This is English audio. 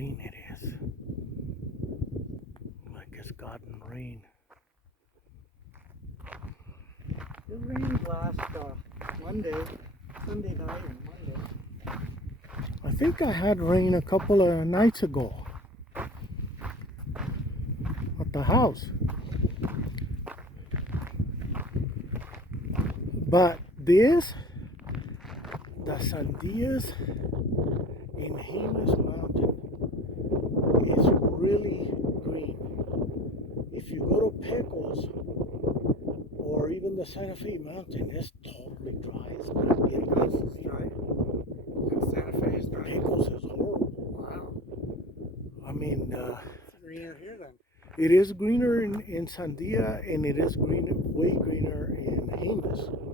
green it is. Like it's gotten rain. It rained last Sunday night and Monday. I think I had rain a couple of nights ago at the house. But this, the Sandias in Jemez Mountain is really green. If you go to Pickles or even the Santa Fe Mountain, it's totally dry. It's not getting Pickles is dry. Santa Fe is dry. Pickles is horrible. Wow. I mean, It's greener here then. it is greener in Sandia, and it is way greener in Jemez.